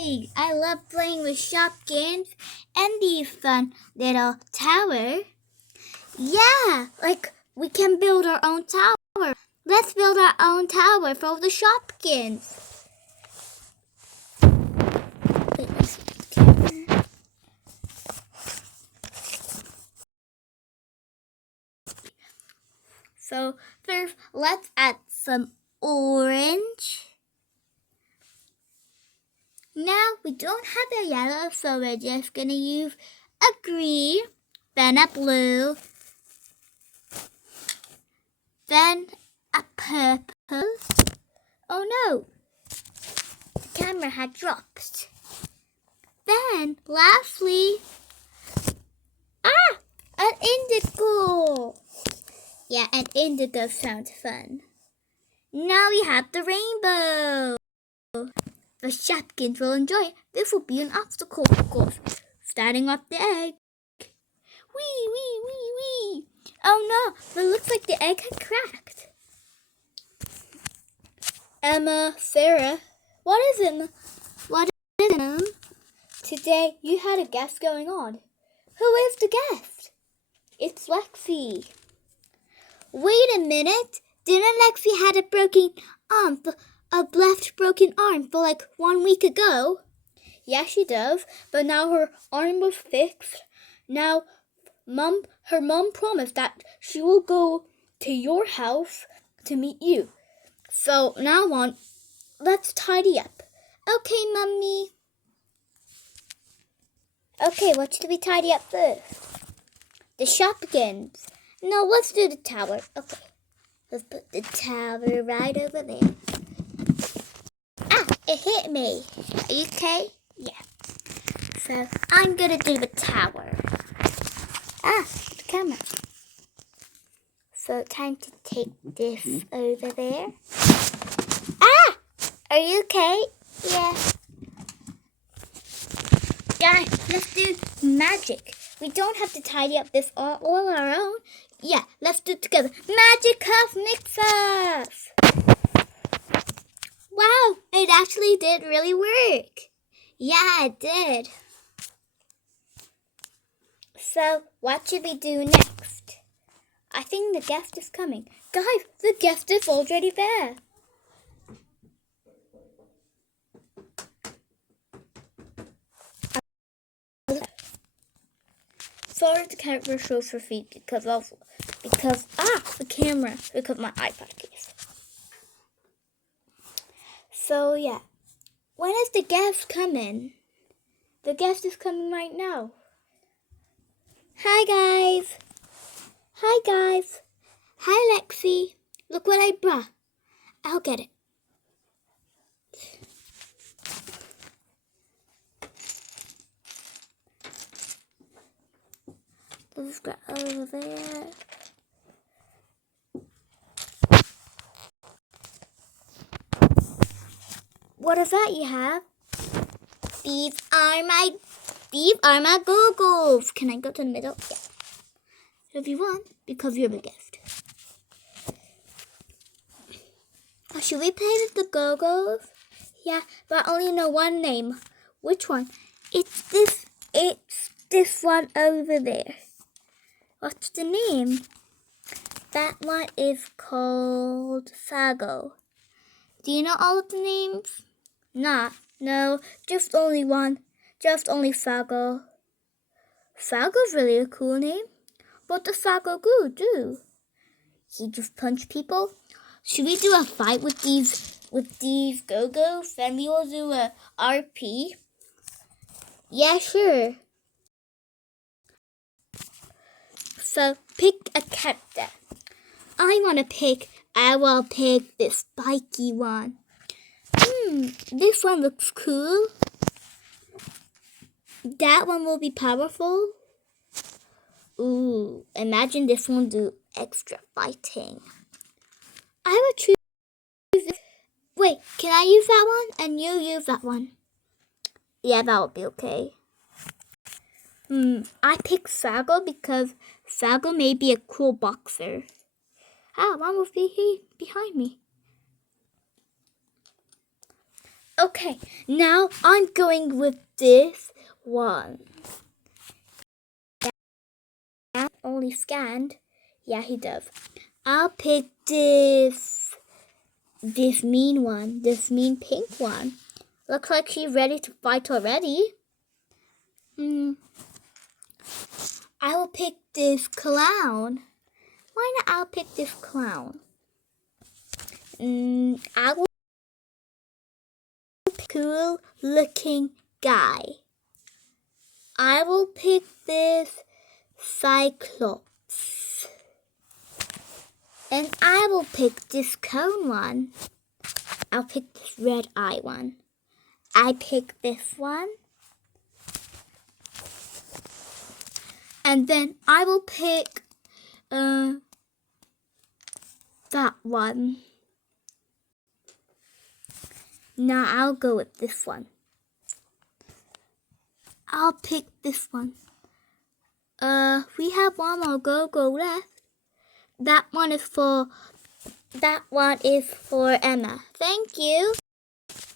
Yay! I love playing with Shopkins and the fun little tower. Yeah, like we can build our own tower. Let's build our own tower for the Shopkins. Wait, let's get the camera. So first, let's add some orange. Now we don't have a yellow, so we're just gonna use a green, then a blue, then a purple. Oh no, the camera had dropped. Then lastly, an indigo. Yeah, an indigo sounds fun. Now we have the rainbow. The Shopkins will enjoy it. This will be an obstacle course, starting off the egg. Wee, wee, wee, wee. Oh no, it looks like the egg had cracked. Emma, Sarah, what is it? What is it? Today you had a guest going on. Who is the guest? It's Lexi. Wait a minute. Didn't Lexi had a broken arm? A left broken arm for like 1 week ago. Yeah, she does. But now her arm was fixed. Now, her mom promised that she will go to your house to meet you. So now on, let's tidy up. Okay, Mummy. Okay, what should we tidy up first? The Shopkins. No, let's do the tower. Okay, let's put the tower right over there. It hit me. Are you okay? Yeah. So I'm gonna do the tower. The camera. So time to take this over there. Are you okay? Yeah. Yeah, let's do magic. We don't have to tidy up this all our own. Yeah, let's do it together. Magic Cuff Mix-Ups! Wow, it actually did really work. Yeah, it did. So, what should we do next? I think the guest is coming. Guys, the guest is already there. Sorry the camera shows her feet because my iPad case. So yeah, when is the guest coming? The guest is coming right now. Hi guys. Hi guys. Hi Lexi. Look what I brought. I'll get it. Let's go over there. What is that you have? These are my goggles. Can I go to the middle? Yeah. If you want, because you're the guest. Should we play with the goggles? Yeah, but I only know one name. Which one? It's this one over there. What's the name? That one is called Fago. Do you know all of the names? No, just only one. Just only Fago. Fago's really a cool name. What does Fago do? He just punch people? Should we do a fight with these go-go's? Then we will do a RP. Yeah, sure. So pick a character. I will pick this spiky one. This one looks cool. That one will be powerful. Ooh, imagine this one do extra fighting. I will choose this. Wait, can I use that one? And you use that one. Yeah, that would be okay. I picked Fago because Fago may be a cool boxer. One will be behind me. Okay, now I'm going with this one. That only scanned. Yeah, he does. I'll pick this mean one, this mean pink one. Looks like she's ready to fight already. I will pick this clown. Why not I'll pick this clown? I will pick cool looking guy. I will pick this Cyclops. And I will pick this cone one. I'll pick this red eye one. I pick this one. And then I will pick that one. Now I'll go with this one. I'll pick this one. We have one more go left. That one is for Emma. Thank you.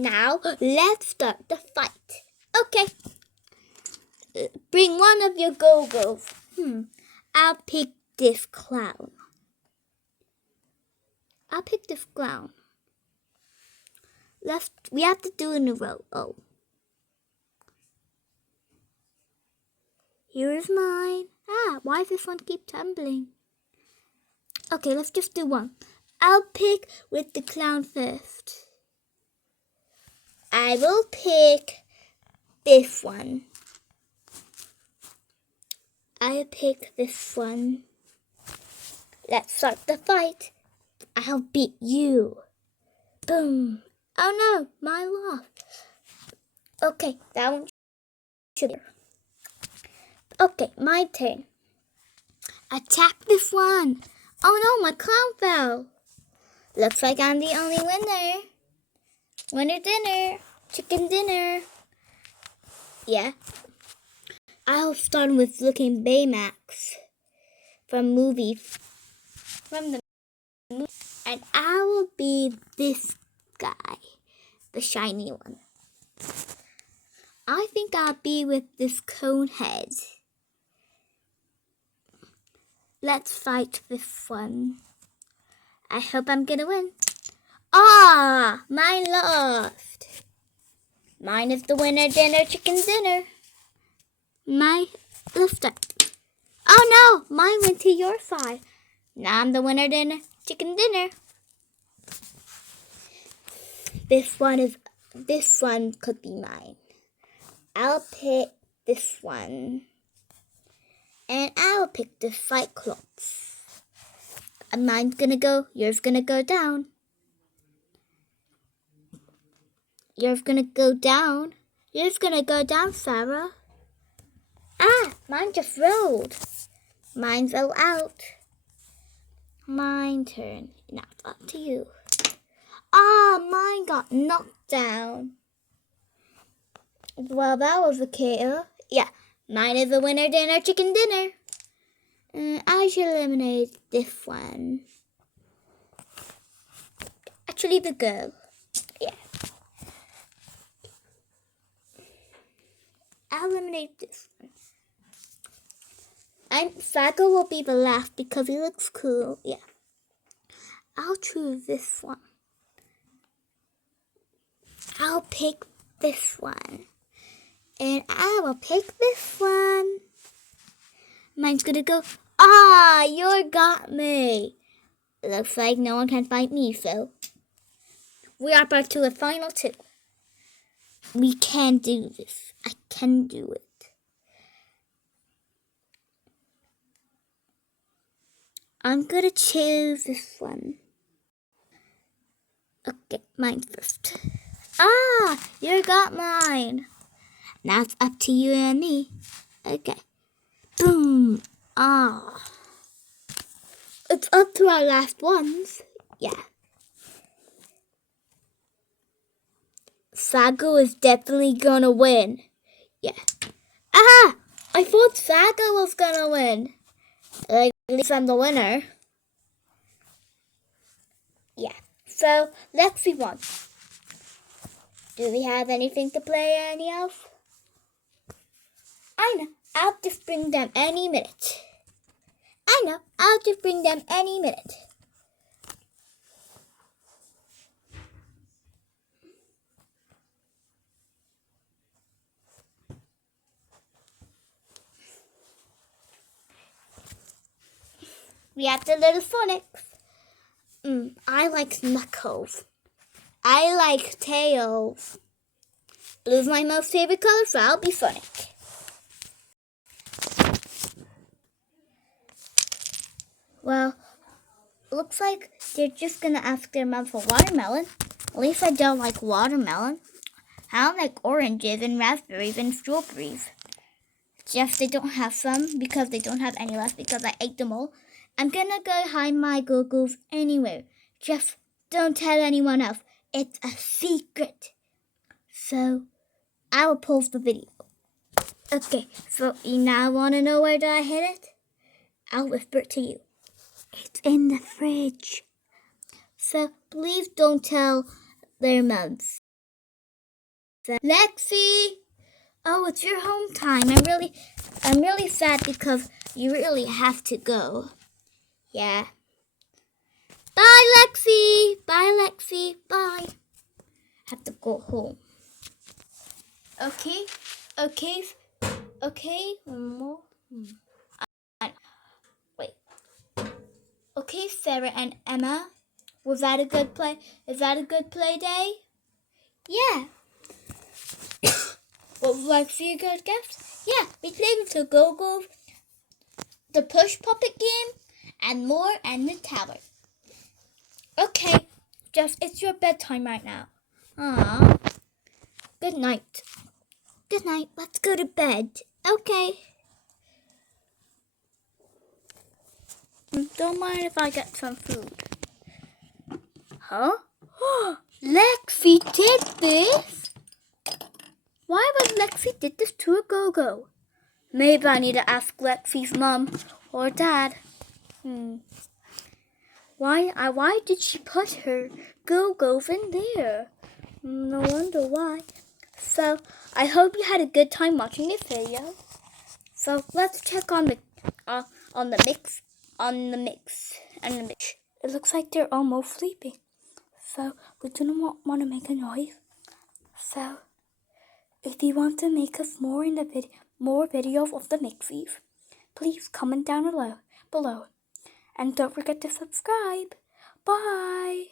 Now let's start the fight. Okay. Bring one of your go-go's. I'll pick this clown. We have to do in a row. Oh. Here's mine. Why does this one keep tumbling? Okay, let's just do one. I'll pick with the clown first. I will pick this one. I'll pick this one. Let's start the fight. I'll beat you. Boom. Oh no, mine lost. Okay, that one should. Okay, my turn. Attack this one. Oh no, my clown fell. Looks like I'm the only winner. Winner dinner. Chicken dinner. Yeah. I'll start with looking Baymax from the movie. And I will be this guy, the shiny one. I think I'll be with this cone head. Let's fight this one. I hope I'm gonna win. Mine lost. Mine is the winner dinner, chicken dinner. Let's start. Oh no, mine went to your side. Now I'm the winner dinner, chicken dinner. This one could be mine. I'll pick this one. And I'll pick the Cyclops. Mine's gonna go, yours gonna go down. Yours gonna go down. Yours gonna go down, Sarah. Mine just rolled. Mine fell out. Mine turn. Now it's up to you. Mine got knocked down. Well, that was a KO. Yeah, mine is the winner dinner, chicken dinner. I should eliminate this one. Actually, the girl. Yeah. I'll eliminate this one. Sago will be the last because he looks cool. Yeah. I'll choose this one. I'll pick this one. And I will pick this one. Mine's gonna go. You got me. Looks like no one can fight me, so we are back to the final two. We can do this. I can do it. I'm gonna choose this one. Okay, mine first. You got mine. Now it's up to you and me. Okay. Boom. It's up to our last ones. Yeah. Sago is definitely gonna win. Yeah. I thought Sago was gonna win. At least I'm the winner. Yeah. So, let's see one. Do we have anything to play any of? I know, I'll just bring them any minute. I know, I'll just bring them any minute. We have the little phonics. I like Knuckles. I like Tails. Blue's my most favorite color, so I'll be phonic. Well, looks like they're just gonna ask their mom for watermelon. At least I don't like watermelon. I don't like oranges and raspberries and strawberries. Just they don't have some because they don't have any left because I ate them all. I'm gonna go hide my goggles anywhere. Just don't tell anyone else. It's a secret. So, I will pause the video. Okay, so you now want to know where did I hid it? I'll whisper it to you. It's in the fridge. So, please don't tell their moms. Lexi! Oh, it's your home time. I'm really sad because you really have to go. Yeah. Bye, Lexi! Bye, Lexi! Bye. Have to go home. Okay. One more. Wait. Okay, Sarah and Emma. Was that a good play? Is that a good play day? Yeah. What was Lexi a good gift? Yeah, we played with the go-go, the push puppet game, and more, and the tower. Okay, Jeff, it's your bedtime right now. Aww. Good night. Good night. Let's go to bed. Okay. Don't mind if I get some food. Huh? Lexi did this? Why would Lexi did this to a go-go? Maybe I need to ask Lexi's mom or dad. Why did she put her go-go's in there? No wonder why. So, I hope you had a good time watching this video. So, let's check on the mix. It looks like they're almost sleeping. So, we do not want to make a noise. So, if you want to make us more videos of the mixies, please comment down below. And don't forget to subscribe. Bye.